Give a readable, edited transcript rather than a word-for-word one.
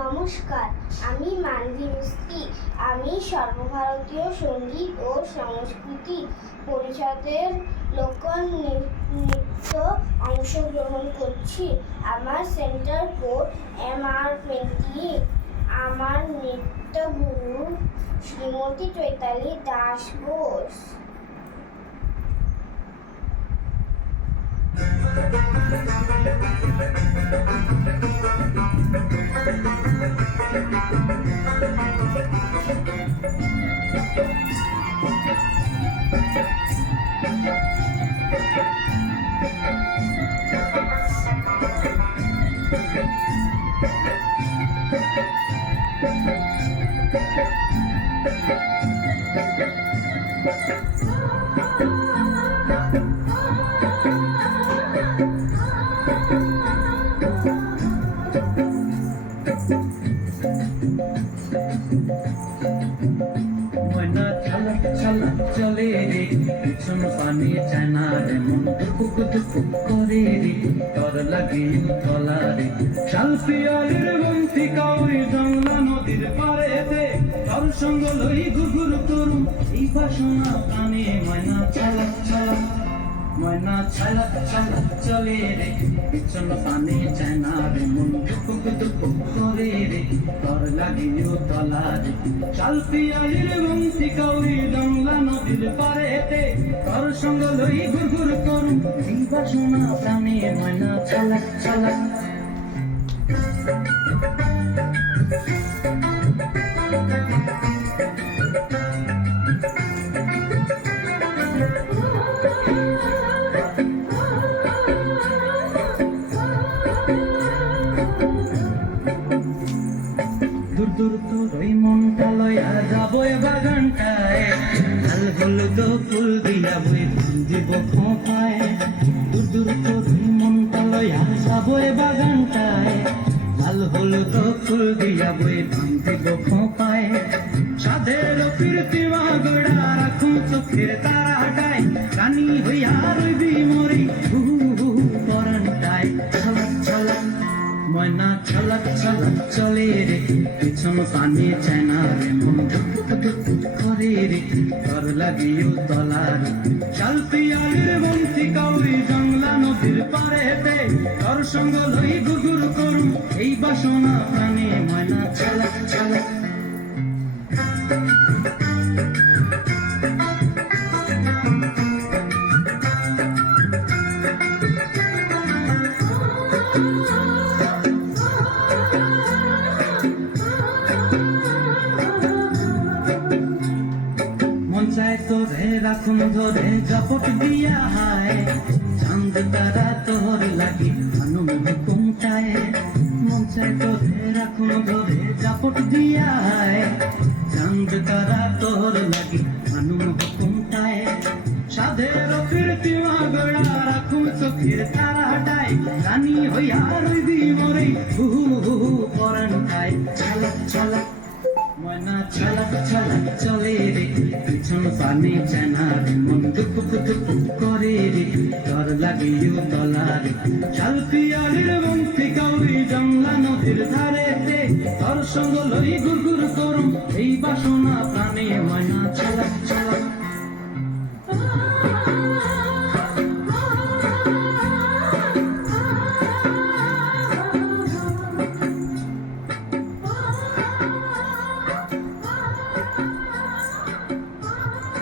নমস্কার, আমি মানভী মিস্ত্রি। আমি সর্বভারতীয় সঙ্গীত ও সংস্কৃতি পরিষদের লোকনৃত্য অংশগ্রহণ করছি। আমার সেন্টার কোড MR20। আমার নৃত্যগুরু শ্রীমতী চৈতালি দাস বোস। ময়না ছালা ছালা চলে রে, পিছন পানি চায় না রে, মন দুপুক দুপুক করে রে, তর লাগে তলা রে। শাল পিয়ালির বন্তি কাউরি জংলা নদীর পাড়েতে, তর সঙ্গ লই ঘুঘুর করু এই বাসনা প্রাণে। ময়না ছালা ছালা, ময়না ছালা ছালা চলে রে, পিছন পানি চায় না রে, মন দুপুক দুপুক করে রে, তর লাগে তলা রে। শাল পিয়ালির বন্তি কাউরি জংলা নদীর পাড়েতে, তর সঙ্গ লই ঘুরঘুর করু এই বাসনা প্রাণে। ময়না ছালা ছালা। দূর দূর তোর ওই মনটা লয়া যাবো এ বাগানটায়, লাল হলুদ ফুল দিয়া বই দিব খোঁপায়। দূর দূর তোর ওই মনটা লয়া যাবো এ বাগানটায়, লাল হলুদ ফুল দিয়া বই দিব খোঁপায়। সাধের কীর্তিমা গোড়া রাখুন চোখের তারাটায়, রানী হইয়া রইবি মরি হু হু পরানটায়। ছলা ছলা, ময়না ছলা ছলা চলে রে, পিছন পানি চায় না রে, মন ধুক ধুক করে রে, তর লাগিও তলা রে। শাল পিয়ালির বন্তি কাউরি জংলা নদীর পাড়েতে, তর সঙ্গ লই ঘুঘুর করু এই বাসনা প্রাণে। ময়না ছলা ছলা। মন চায় তোরে রাখুন ধরে জাপট দিয়া হায়, চাঁদ তারা তোর লাগি আনুম হুকুমটায়। মন চায় তোরে রাখুন ধরে জাপট দিয়া হায়, চাঁদ তারা তোর লাগি আনুম হুকুমটায়। সাধের কীর্তিমা গোড়া রাখুন চোখের তারাটায়, রানী হইয়া রইবি মরে হু হু পরানটায়। ছলা ছলা, ময়না ছলা ছলা চলে রে, পিছন পানি চায় না রে, মন দুপুক দুপুক করে রে, তর লাগিও তলা রে। শাল পিয়ালির বন্তি কাউরি জংলা নদীর ধারেতে, তর সঙ্গ লই ঘুরঘুর করুম এই বাসনা